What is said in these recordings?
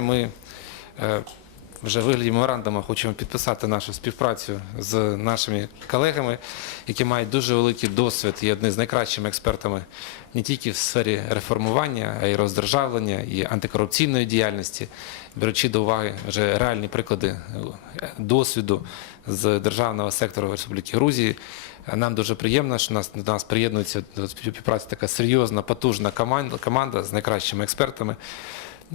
Ми е, вже в вигляді меморандуму хочемо підписати нашу співпрацю з нашими колегами, які мають дуже великий досвід і одні з найкращими експертами не тільки в сфері реформування, а й роздержавлення і антикорупційної діяльності, беручи до уваги вже реальні приклади е, досвіду з державного сектору Республіки Грузії. Нам дуже приємно, що нас до нас приєднується до співпраці така серйозна, потужна команда, команда з найкращими експертами.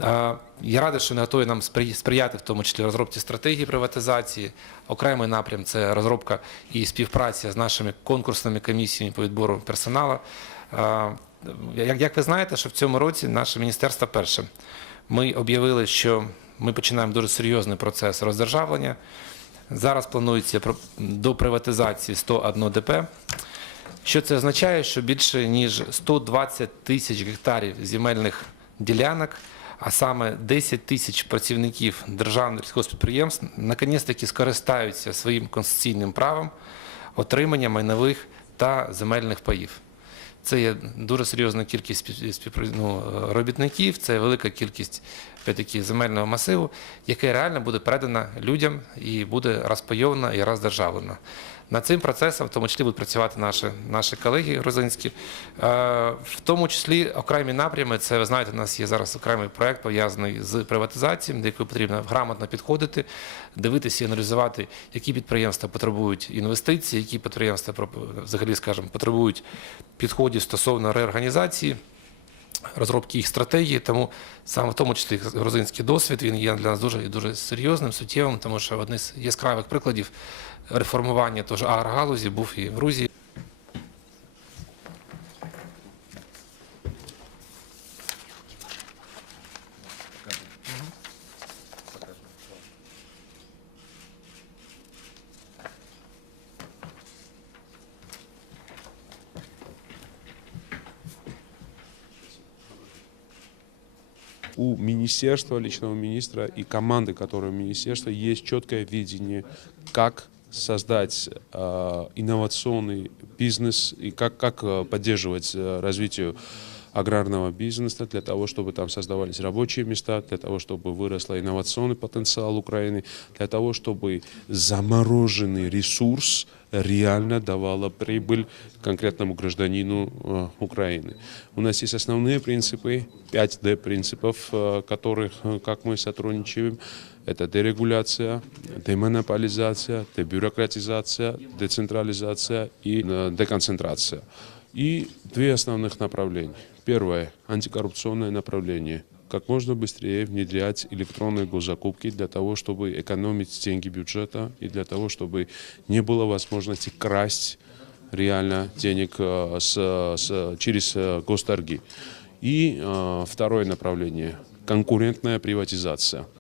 Е, Я радий, що вони готові нам спри- сприяти, в тому числі розробці стратегії приватизації. Окремий напрям це розробка і співпраця з нашими конкурсними комісіями по відбору персоналу. Е, Як, ви знаєте, що в цьому році наше міністерство перше. Ми об'явили, що ми починаємо дуже серйозний процес роздержавлення. Зараз планується до приватизації 101 ДП. Що це означає? Що більше ніж 120 тисяч гектарів земельних ділянок, а саме 10 тисяч працівників державних сільгоспідприємств наконець-таки скористаються своїм конституційним правом отримання майнових та земельних паїв. Це є дуже серйозна кількість ну, робітників, це велика кількість опять-таки, земельного масиву, яке реально буде передано людям і буде розпайовано і роздержавлено. Над цим процесом, в тому числі, будуть працювати наші, наші колеги грузинські. Е, В тому числі окремі напрями, це ви знаєте, у нас є зараз окремий проект пов'язаний з приватизацією, до якої потрібно грамотно підходити, дивитися і аналізувати, які підприємства потребують інвестицій, які підприємства взагалі, скажімо, потребують підходів стосовно реорганізації розробки їх стратегії. Тому саме в тому числі грузинський досвід він є для нас дуже дуже серйозним, суттєвим, тому що один з яскравих прикладів реформування теж агрогалузі був і в Грузії. У министерства, личного министра и команды, которая у министерства, есть четкое видение, как создать э, инновационный бизнес и как, как э, поддерживать э, развитие аграрного бизнеса для того, чтобы там создавались рабочие места, для того, чтобы выросла инновационный потенциал Украины, для того, чтобы замороженный ресурс реально давала прибыль конкретному гражданину э, Украины. У нас есть основные принципы, 5D принципов, э, которых, э, как мы сотрудничаем. Это дерегуляция, демонополизация, дебюрократизация, децентрализация и деконцентрация. И две основных направления. Первое – антикоррупционное направление. Как можно быстрее внедрять электронные госзакупки для того, чтобы экономить деньги бюджета и для того, чтобы не было возможности красть реально денег э, с, с- через э, госторги. И э, второе направление – конкурентная приватизация.